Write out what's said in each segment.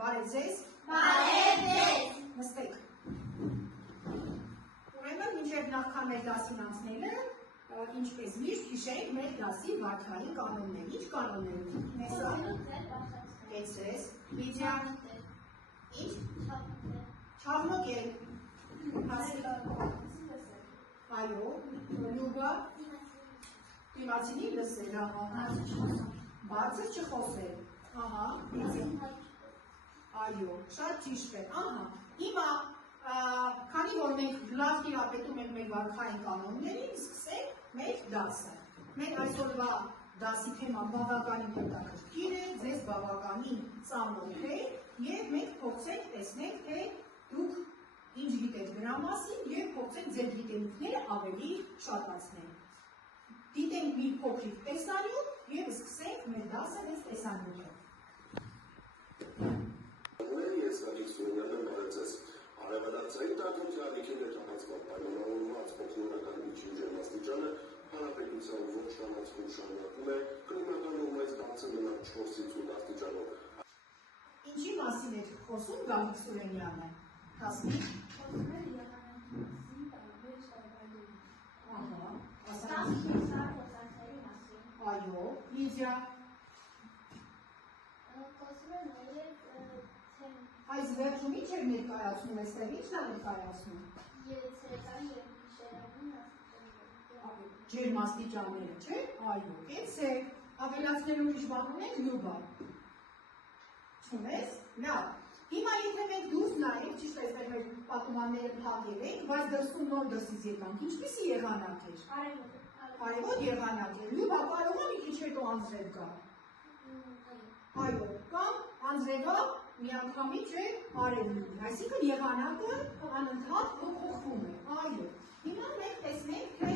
Բարև ձեզ։ Բարև ձեզ։ Նստեք։ Ուրեմն մինչև նախքան մեր դասին անցնելը, ինչպես միշտ հիշենք մեր դասի վարքային կանոններ։ Ինչ կանոններ ունենք։ Մեսա։ Կեցես։ Լիդիա։ Ինչ։ Չաղմկել։ Հասիկ։ Այո։ Լյուբա։ Դիմացինի լսել, ահա։ Բարձր չխոսել։ Ահա, այո, շատ ճիշտ է, ահա, հիմա, քանի որ մենք լավ տիրապետում ենք մեր վարքային կանոններին, սկսենք մեր դասը։ Մեր այսօրվա դասի թեման բավականին հետաքրքիր է, ձեզ բավականին ծանոթ է, և մենք փորձենք տեսնենք, թե դուք ինչ գիտեք դրա մասին և փորձենք ձեր գիտելիքները ավելի շատացնել։ Դիտենք մի փոքրիկ տեսանյութ և սկսենք մեր դասը այս տեսանյութով։ Ես Գագիկ Սուրյանն եմ արեցես արևելացային տաքնության ալիքի ներկայացման պայմանավորված փոխնորական միջին ջերմաստիճանը հանրապետության ողջ տարածքում շարունակում է կլիմական նորմայից բարձր մնալ 4-ից 8 աստիճանով։ Ինչի մասին է խոսում Գագիկ Սուրյանը։ Հասմիկ։ Այո, Լիդիա։ Այս վերջում ինչ էր ներկայացնում, այստեղ ի՞նչն է ներկայացնում։ Ջերմաստիճանները, չէ՞։ Այո, կեցեք, ավելացնելու ուրիշ բան ունենք, Լյուբա։ Չունես։ Լավ։ Հիմա եթե մենք դուրս նայենք, ճիշտ է, այստեղ մեր պատումանները փակել ենք, բայց դրսում նոր դրսից եկանք, ինչպիսի եղանակ էր։ Արևոտ եղանակ է։ Լյուբա, կարող է մի քիչ հետո անձրև գա։ Այո, կամ անձրևը միանգամից չէ արևի, այսինքն եղանակը անընդհատ փոխվում է։ Այո, հիմա մենք տեսնենք, թե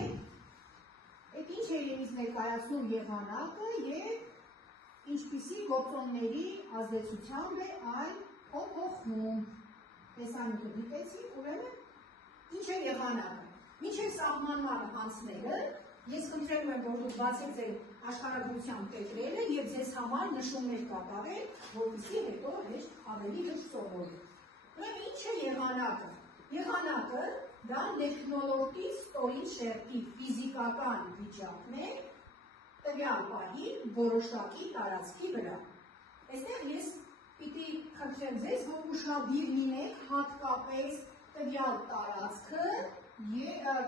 այդ ինչ է ինձ ներկայացնում եղանակը և ինչպիսի գործոնների ազդեցությամբ է այն փոխվում։ Տեսանյութը դիտեցինք, ուրեմն ինչ է եղանակը։ Մինչև սահմանմանը անցնելը, ես խնդրում եմ, որ դուք բացեք ձեր աշխարհագրության տետրերը և ձեզ համար նշումներ կատարել, որպեսզի հետո հեշտ ավելի հեշտ սովորեք։ Ուրեմն ինչ է եղանակը։ Եղանակը դա մթնոլորտի ստորին շերտի ֆիզիկական վիճակն է տվյալ պահի որոշակի տարածքի վրա։ Այստեղ ես պիտի խնդրեմ ձեզ, որ ուշադիր լինեք հատկապես տվյալ տարածքը,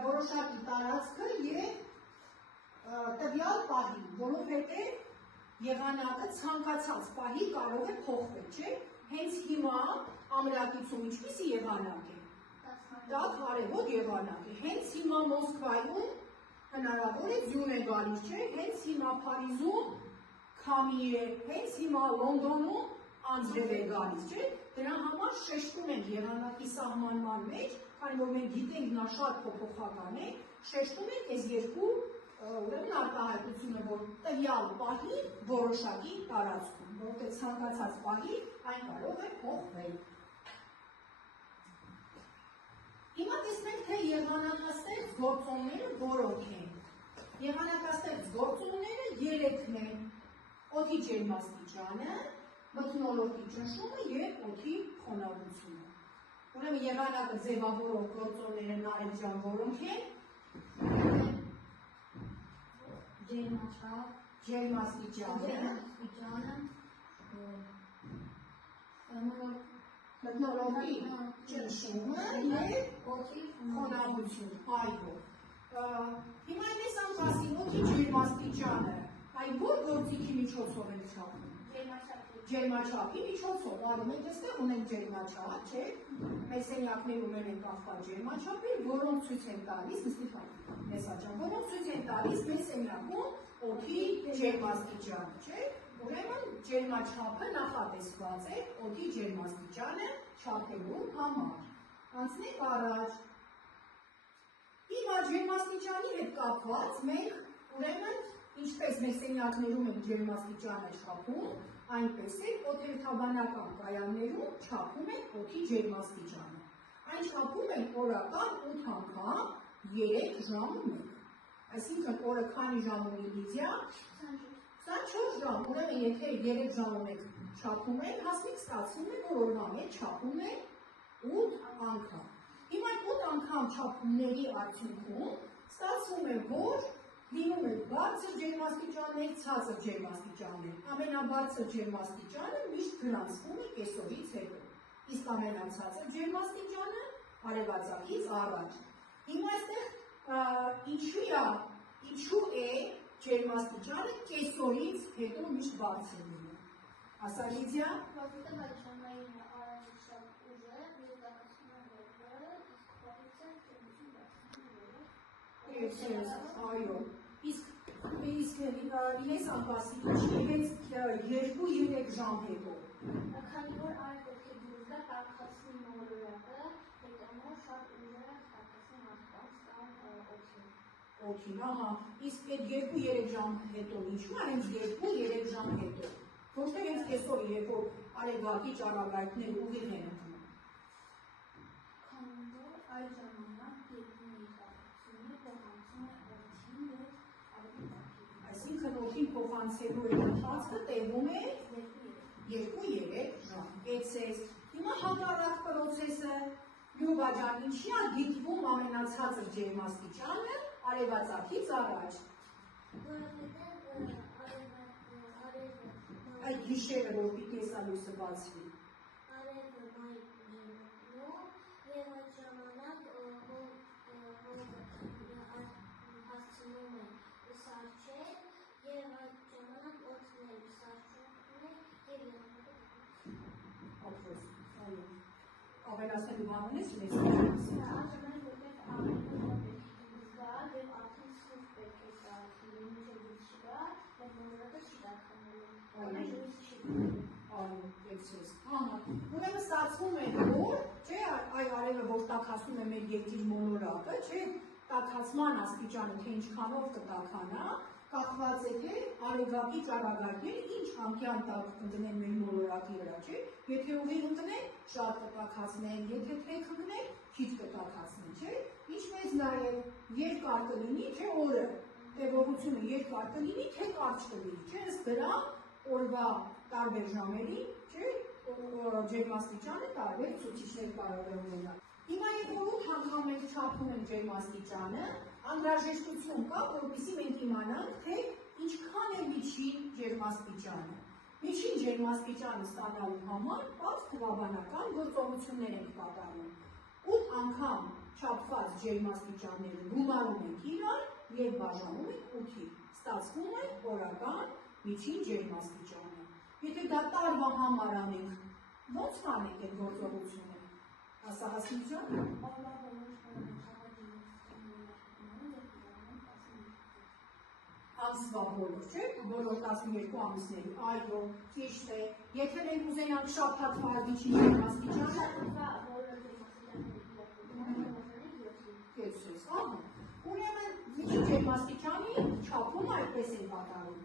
որոշակի տարածքը և տվյալ պահի, որովհետև եղանակը ցանկացած պահի կարող է փոխվել, չէ՞։ Հենց հիմա ամրակիցում ինչպիսի եղանակ է։ Դա արևոտ եղանակ է։ Հենց հիմա Մոսկվայում հնարավոր է ձյուն է գալիս, չէ՞։ Հենց հիմա Փարիզում քամի է, հենց հիմա Լոնդոնում անձրև է գալիս, չէ՞։ Դրա համար շեշտում ենք եղանակի սահմանման մեջ, քանի որ մենք գիտենք նա շատ փոփոխական է, շեշտում ենք այս երկու ուրեմն արտահայտությունը, որ տվյալ պահի որոշակի տարածքում, որովհետև ցանկացած պահի այն կարող է փոխվել։ Հիմա տեսնենք, թե եղանակաստեղծ գործոնները որոնք են։ Եղանակաստեղծ գործոնները 3-ն են՝ օդի ջերմաստիճանը, մթնոլորտի ճնշումը և օդի խոնավությունը։ Ուրեմն եղանակը ձևավորող գործոնները Նարեկ ջան որոնք են։ Ջերմաստիճանը, մթնոլորտի ճնշումը և օդի խոնավությունը։ Այո։ Հիմա այս անկասին օդի ջերմաստիճանը, այ որ գործիքի միջոցով են չափում։ Ջերմաչափի միջոցով, արի մենք այստեղ ունենք ջերմաչափ, չէ՞։ Մեր սենյակներում են կախված ջերմաչափեր, որոնք ցույց են տալիս, որոնք ցույց են տալիս մեր սենյակում օդի ջերմաստիճանը, չէ՞։ Ուրեմն ջերմաչափը նախատեսված է օդի ջերմաստիճանը չափելու համար։ Անցնենք առաջ։ Հիմա ջերմաստիճանի հետ կապված մենք ուրեմն ինչպես մեր սենյակներում են ջերմաստիճանը չափում, այնպես է օդերթաբանական կայաններում չափում են օդի ջերմաստիճանը։ Այն չափում են օրական 8 անգամ 3 ժամում 1։ Այսինքն օրը քանի ժամ ունի Լիդիա։ 24 ժամ, ուրեմն եթե 3 ժամում եք չափում են, հասնիկ ստացվում է, որ օրվա մեջ չափում է 8 անգամ։ Հիմա 8 անգամ չափումների արդյունքում ստացվում է, որ լինում է բարձր ջերմաստիճաններ, ցածր ջերմաստիճաններ։ Ամենաբարձր ջերմաստիճանը միշտ գրանցվում է կեսօրից հետո, իսկ ամենացածր ջերմաստիճանը արևածագից առաջ։ Հիմա այստեղ ինչու է ջերմաստիճանը կեսօրից հետո միշտ բարձր լինում։ Ասա Լիդիա։ Որովհետև այդ ժամային առաջ շատ ուժեղ, երիտասարդական վերբերը, իսկ Այո, իսկ լինես անպասի ինչի 2-3 ժամ հետո։ Քանի որ այդ պետք է դուրս գա տաքացնի մոլորակը, հետո շատ ուժեղ տաքացնի մարդկանց կամ օքին։ Ահա, իսկ այդ 2-3 ժամ հետո ինչու է հենց 2-3 ժամ հետո։ Ոչ թե հենց կեսօրի, երբ որ արևակի ճառագայթները ուղիղ են ընկնում։ Քանի որ այդ ժամանակ երկրի տաքացումը փոխանցում է օքին եւ ավելի տաքին։ Այսինքն օքին փոխանցելու այդ ընթացքը տևում է 2-3 ժամ։ Էցես։ Հիմա հակառակ պրոցեսը Լյուբա ջան, ինչի է դիտվում ամենացածր ջերմաստիճանը արևածագից առաջ։ Այդ գիշերը, որ պիտի տեսալույսը բացվի։ Արևը մայր եւ այդ ժամանակ հասցնում է սարչել եւ այդ ժամանակ օծներ սարչում է եւ Ապրոս, այո։ Ավելացնելու բան ունես մեզ։ այդ ժամանակ որտեղ արևը զգա եւ արդեն սկսում պետք է սարքի մինչեւ չգա եւ մոլորակը չգա Այո, էքսես։ Ահա, ուրեմն ստացվում է, որ չէ, այ արևը որ տաքացնում է մեր երկրի մոլորակը, չէ, տաքացման աստիճանը թե ինչքանով կտաքանա, կախված է թե արևակի ճառագայթները ինչ անկյան տակ կընկնեն մեր մոլորակի վրա, չէ, եթե ուղիղ ընկնեն, շատ կտաքացնեն, եթե թեք ընկնեն, քիչ կտաքացնեն, չէ, ինչպես նաև երկար կլինի, չէ, օրը, տևողությունը երկար կլինի, թե կարճ կլինի, չէ, ըստ դրա օրվա տարբեր ժամերի, չէ, ջերմաստիճանը տարբեր ցուցիչներ կարող է ունենալ։ Հիմա երբ որ 8 անգամ մենք չափում ենք ջերմաստիճանը, անհրաժեշտություն կա, որպեսզի մենք իմանանք, թե ինչքան է միջին ջերմաստիճանը։ Միջին ջերմաստիճանը ստանալու համար 10 թվաբանական գործողություններ ենք կատարում։ 8 անգամ չափված ջերմաստիճանները գումարում ենք իրար եւ բաժանում ենք 8-ի։ Ստացվում է օրական միջին ջերմաստիճանը։ Եթե դա տարվա համար անենք, ո՞նց կանենք այդ գործողությունը։ Ասա Հասմիկյան։ Ամսվա բոլոր, չէ՞, բոլոր 12 ամիսների, այո, ճիշտ է։ Եթե մենք ուզենանք շաբաթվա միջին ջերմաստիճանը, ուրեմն միջին ջերմաստիճանի չափումը այդպես են կատարում։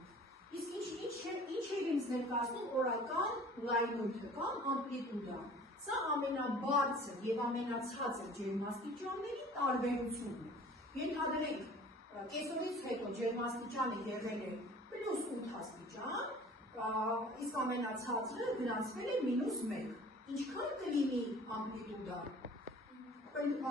Իսկ ինչ է ինձ ներկայացնում օրական լայնույթը կամ ամպլիտուդան։ Սա ամենաբարձր եւ ամենացածր ջերմաստիճանների տարբերությունն է։ Ենթադրենք, կեսօրից հետո ջերմաստիճանը եղել է +8 աստիճան, իսկ ամենացածրը գրանցվել է -1։ Ինչքան կլինի ամպլիտուդան։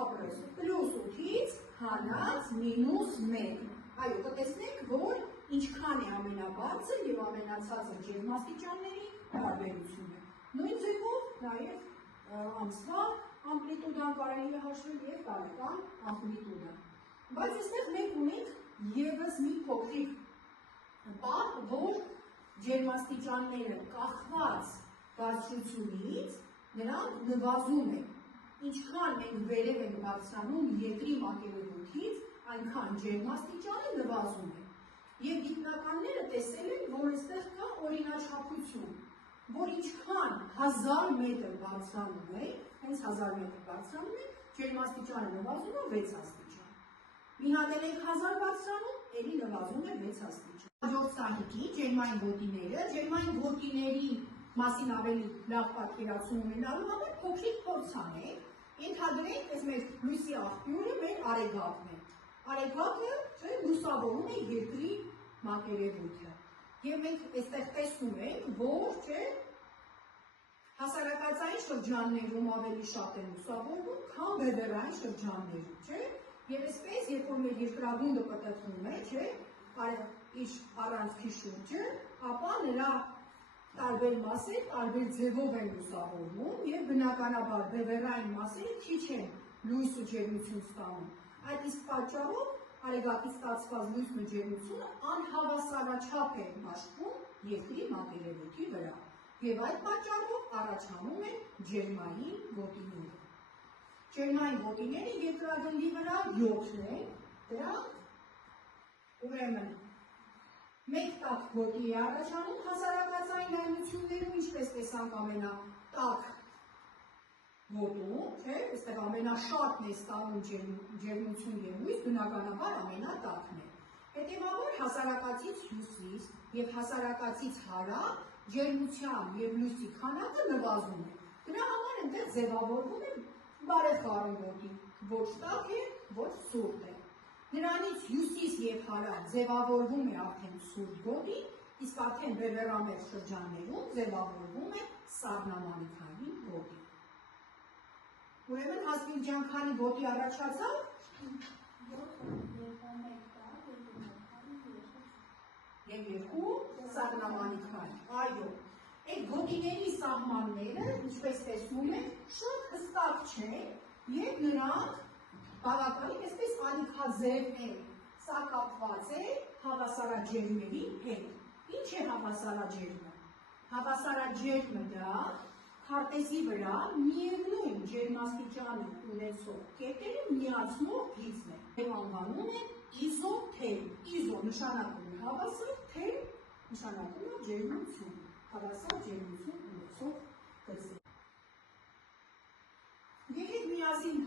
Ապրես, +8-ից հանած -1։ Այո, կտեսնենք, որ ինչքան է ամենաբարձր եւ ամենացածր ջերմաստիճանների տարբերությունը։ Նույն ձևով նաեւ ամսվա ամպլիտուդան կարելի է հաշվել եւ տարեկան ամպլիտուդը։ Բայց այստեղ մենք ունենք եւս մի փոքրիկ բան, որ ջերմաստիճանները կախված բարձրությունից նրանք նվազում են։ Ինչքան մենք վերև ենք բարձրանում երկրի մակերևույթից, այնքան ջերմաստիճանը նվազում է։ Եվ գիտնականները տեսել են, որ այստեղ կա օրինաչափություն, որ ինչքան 1000 մետր բարձրանում է, հենց 1000 մետր բարձրանում է, ջերմաստիճանը նվազում է 6 աստիճան։ Մի հատ էլ 1000 բարձրանում, էլի նվազում է 6 աստիճան։ Հաջորդ սահիկի ջերմային գոտիների մասին ավելի լավ պատկերացում ունենալու համար փոքրիկ փորձ անենք։ Ենթադրենք, այս մեր լույսի աղբյուրը մեր արեգակն է։ Արեգակը լուսավորում է երկրի մակերևույթը։ Եվ մենք այստեղ տեսնում ենք, որ Հասարակածային շրջաններում ավելի շատ են լուսավորվում, քան բևեռային շրջաններում, չէ՞։ Եվ այսպես, երբ որ մեր երկրագունդը պտտվում է, չէ՞, իր առանցքի շուրջը, ապա նրա տարբեր մասեր տարբեր ձևով են լուսավորվում եւ բնականաբար բևեռային մասերը քիչ են լույս ու ջերմություն ստանում։ Այդ իսկ պատճառով արեգակից ստացված լույսն ու ջերմությունը անհավասարաչափ է հաշվում երկրի մակերևույթի վրա։ Եվ այդ պատճառով առաջանում են ջերմային գոտիները։ Ջերմային գոտիները երկրագնդի վրա 7 են, դրանք ուրեմն մեկ տաք գոտի է առաջանում հասարակածային լայնություններում, ինչպես տեսանք ամենատաք գոտում, չէ՞, այստեղ ամենաշատն է ստանում ջերմություն եւ լույս, բնականաբար ամենատաքն է։ Հետևաբար հասարակածից հյուսիս եւ հասարակածից հարավ ջերմության եւ լույսի քանակը նվազում է։ Դրա համար այնտեղ ձևավորվում է բարեխառն գոտի, ոչ տաք է, ոչ սուրբ է։ Նրանից հյուսիս եւ հարավ ձևավորվում է արդեն սուրբ գոտի, իսկ արդեն բևեռամերձ շրջաններում ձևավորվում է սառնամանիքային գոտի։ Ուրեմն հասնի ջանքանի գոտի առաջացավ եւ երկու սառնամանիքային։ Այո, այդ գոտիների սահմանները, ինչպես տեսնում եք, շատ հստակ չեն եւ նրանք բավականին այսպես ալիքաձև են, սա կապված է հավասարաջերմերի հետ։ Ինչ է հավասարաջերմը։ Հավասարաջերմը դա քարտեզի վրա միևնույն ջերմաստիճանը ունեցող կետերը միացնող գիծն է։ Եվ անվանում են իզոթերմ։ Իզո նշանակում է հավասար, թերմ նշանակում է ջերմություն։ Հավասար ջերմություն ունեցող գծեր։ Եկեք միասին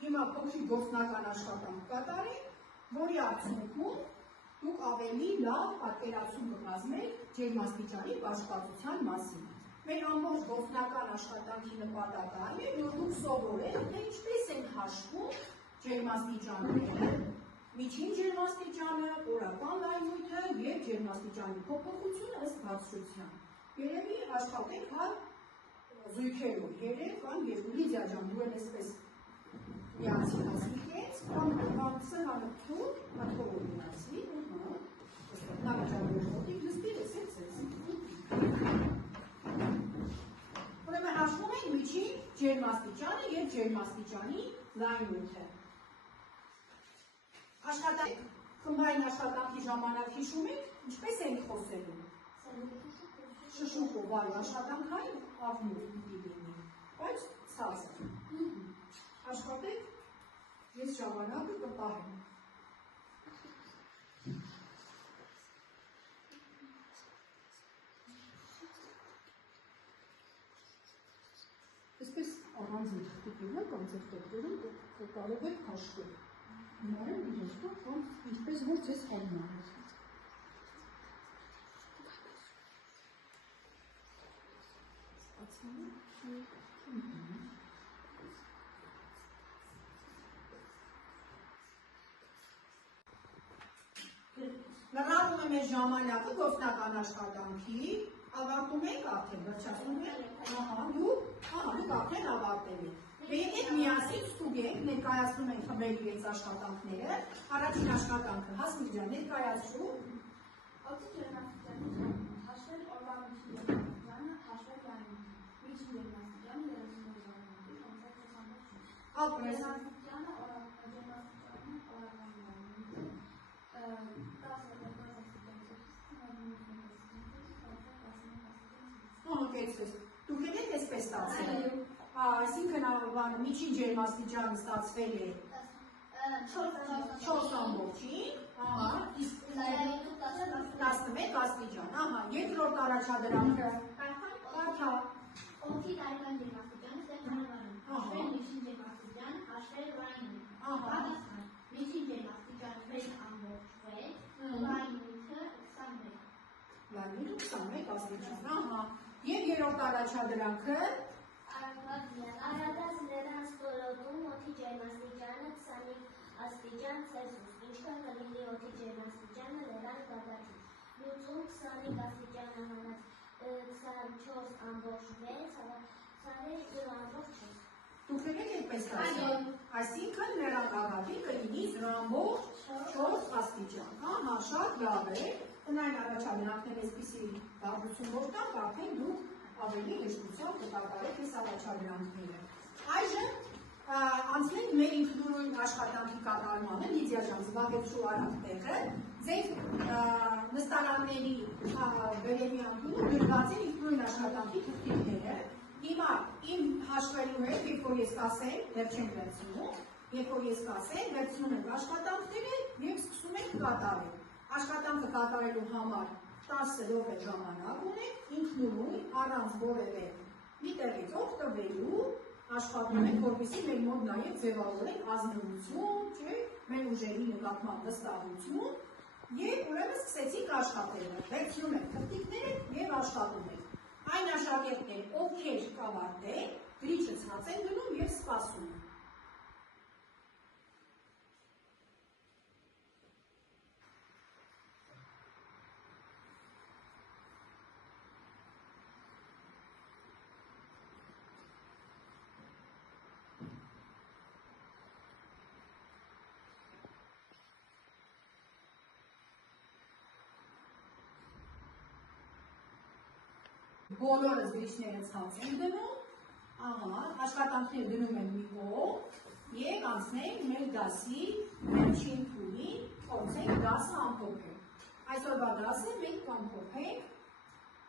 հիմա փոքրիկ գործնական աշխատանք կատարենք, որի արդյունքում դուք ավելի լավ պատկերացում կկազմեք ջերմաստիճանի կաշկածության մասին։ Մեր ամբողջ գործնական աշխատանքի նպատակը այն է, որ դուք սովորեք, թե ինչպես են հաշվում ջերմաստիճանները, միջին ջերմաստիճանը, օրական լայնույթը եւ ջերմաստիճանի փոփոխությունը ըստ բարձրության։ Երևի աշխատեք հա զույգերով, երեք կամ երկու Լիդիա ջան, դու էլ այսպես միացի հասնիկեց, կամ սեղանը թուր, մատքով միացի, նավճարով ոտիկ, լստիր ես ես։ Ուրեմն հաշվում ենք միջին ջերմաստիճանը եւ ջերմաստիճանի լայնույթը։ Աշխատանք, խմբային աշխատանքի ժամանակ հիշում եք, ինչպես ենք խոսելու։ Շշուկով, այո, աշխատանքային աղմուկ պիտի լինի, բայց ցածր։ Աշխատեք, ես ժամանակը կպահեմ։ Այսպես առանձին թղթիկներն կամ ձերտերում կարող եք հաշվել։ Նորեն իրոք կամ ինչպես որ ձեզ հարմար է։ Լրացում է մեր ժամանակը գործնական աշխատանքի, ավարտում ենք արդեն, վերջացնում ենք, դուք արդեն ավարտել եք։ Եկեք միասին ստուգենք, ներկայացնում ենք խմբերի այս աշխատանքները, առաջին աշխատանքը, Հասմիկ ջան, ներկայացրու։ Օդի ջերմաստիճանը հաշվել օրվա միջին ջերմաստիճանը, հաշվել լայնույթը, միջին ջերմաստիճանը 35 ժամանակի, ապրես։ ջերմաստիճանը օրական լայնույթը, 10 կեցվես, դուք եք այսպես ստացել, այսինքն միջին ջերմաստիճանը ստացվել է 4 ամբողջին, իսկ 11 աստիճան, երկրորդ առաջադրանքը, կարդա, օդի տարեկան ջերմաստիճանը ստեղծարարում, հաշվել միջին ջերմաստիճան, հաշվել լայնույթ, միջին ջերմաստիճանը 6 ամբողջ 6, լայնույթը 21։ Լայնույթը 21 աստիճան, եւ երրորդ առաջադրանքը Արագած լեռան ստորոտում օդի ջերմաստիճանը 25 աստիճան Ցելսիուս, ինչքան կլինի օդի ջերմաստիճանը լեռան գագաթից։ Լուծում 25 աստիճանը հանած 24.6, ցավեր 0.6։ Դուք եք այդպես ասում։ Այսինքն նրա գագաթին կլինի 0.4 աստիճան։ Ահա, շատ լավ է։ Տնային առաջադրանքներ այսպիսի բաղություն որ տանք, արդեն դուք ավելի հեշտությամբ կկատարեք այս առաջադրանքները։ Այժմ անցնենք մեր ինքնուրույն աշխատանքի կատարմանը, Լիդիա ջան, զբաղեցրու արագ տեղը, ձեր նստարանների վերևի անկյունում գրված են ինքնուրույն աշխատանքի թղթիկները։ Հիմա իմ հաշվելու հետ, երբ որ ես կասեմ, դեռ չեմ վերցնում, երբ որ ես կասեմ, վերցնում ենք աշխատանքները և սկսում ենք կատարել։ Աշխատանքը կատարելու համար 10 րոպե ժամանակ ունենք, ինքնուրույն, առանց որևէ մի տեղից օգտվելու աշխատում ենք, որպեսզի մեր մոտ նաև ձևավորենք ազնվություն, մեր ուժերի նկատմամբ վստահություն և ուրեմն սկսեցինք աշխատել։ Վերցնում ենք թղթիկները և աշխատում ենք։ Այն աշակերտներ, ովքեր կավարտեն, գրիչը ցած են դնում և սպասում են։ Բոլորս գրիչները ցած են դնում, ահա, աշխատանքները դնում են մի կողմ և անցնենք մեր դասի վերջին փուլին, փորձենք դասը ամփոփել։ Այսօրվա դասը մենք կամփոփենք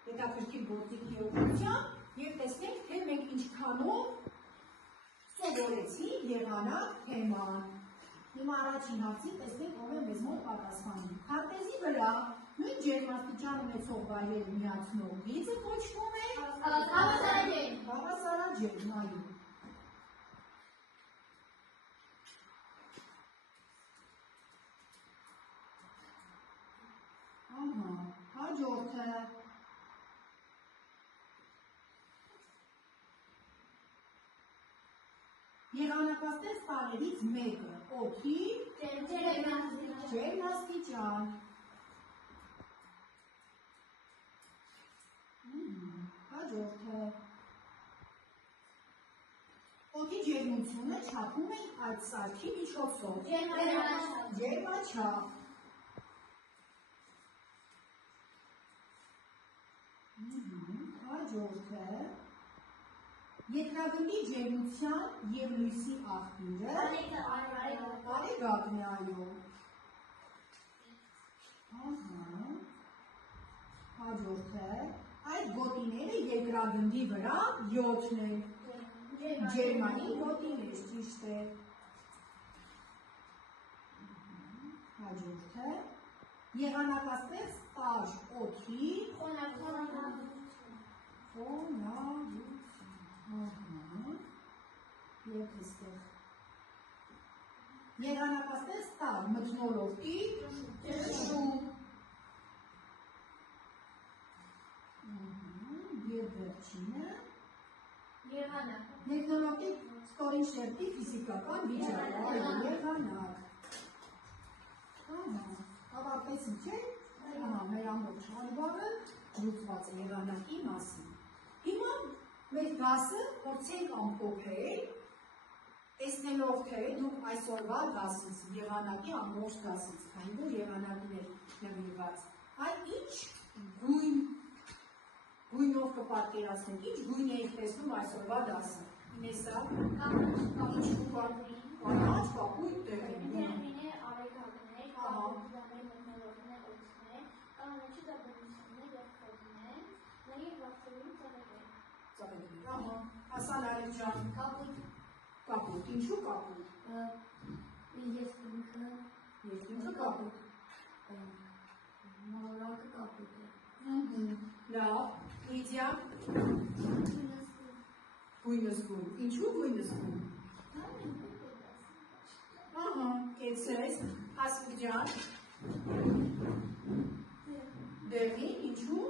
հետաքրքիր գործիքի օգնությամբ և տեսնենք, թե մենք ինչքանով սովորեցինք եղանակ թեման։ Հիմա առաջին հարցին տեսնենք ով է մեզ մոտ պատասխանում։ Քարտեզի վրա նույն ջերմաստիճան ունեցող վայրերը միացնող գիծը կոչվում է Հավասարաջերմ։ Հավասարաջերմ, այո։ Ահա, հաջորդը։ Եղանակապատես տարրերից մեկը օդի ջերմաստիճան։ Հաջորդը։ Օդի ջերմությունը չափում է այդ սարքի միջոցով։ Ջերմաչափ։ Հաջորդը։ Երկրագնդի ջերմության և լույսի աղբյուրը արեգակն է, այո։ Հաջորդը, այդ գոտիները երկրագնդի վրա 7-ն են, ջերմային գոտիներ, ճիշտ է։ Հաջորդը, եղանակապատես տարր օդի խոնավություն։ Եվ այստեղ եղանակապատես տարր մթնոլորտի ճշում։ Եվ վերջինը մթնոլորտի ստորին շերտի ֆիզիկական վիճակը, եղանակ։ Ավարտեցինք, չէ՞։ Մեր ամբողջ հարվածը լուծված է եղանակի մասին։ Հիմա մեր դասը փորձենք ամփոփել, տեսնելով թե դուք այսօրվա դասից, եղանակի ամբողջ դասից, քանի որ եղանակին էր նվիրված, այ ինչ գույնով կպատկերացնենք, ինչ գույն էիք տեսնում այսօրվա դասը։ Ինեսա, կանաչ, կապույտ տեղին։ Հասան Արեջան, կապույտ, ինչու կապույտ։ Երկինքը կապույտ։ Մոլորակը կապույտ է։ Լավ, Լիդիա։ Գույնս գույն, ինչու գույնս գույն։ Ահա, կեցես, Հասմիկ ջան։ Դեղին, ինչու։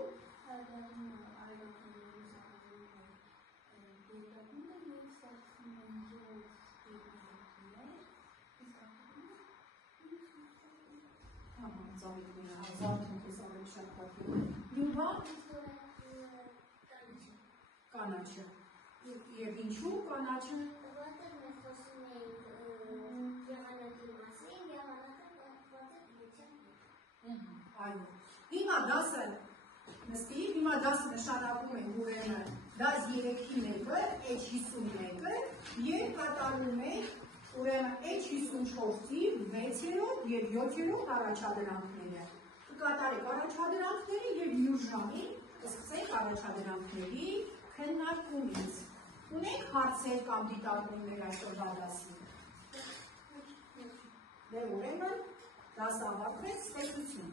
Ծավիքները, հազարդուն կես ավելի շատ պատվի։ Լյուբա։ Կանաչը։ Եվ ինչու կանաչը։ Որտեղ մենք խոսում էինք եղանակի մասին, եղանակը կապված է դրության հետ։ Այո։ Հիմա դասը նստիր, հիմա դասը նշանակում է ուրեմն դաս 3-ի 1-ը, H51-ը եւ կատարում է ուրեմն H54-ի 6-րդ եւ 7-րդ առաջադրանքները։ Կկատարեք առաջադրանքները եւ յուր ժամին կսկսենք առաջադրանքների քննարկումից։ Ունենք հարցեր կամ դիտարկումներ այսօրվա դասին։ Դե ուրեմն դասը ավարտվեց, ստեղծություն։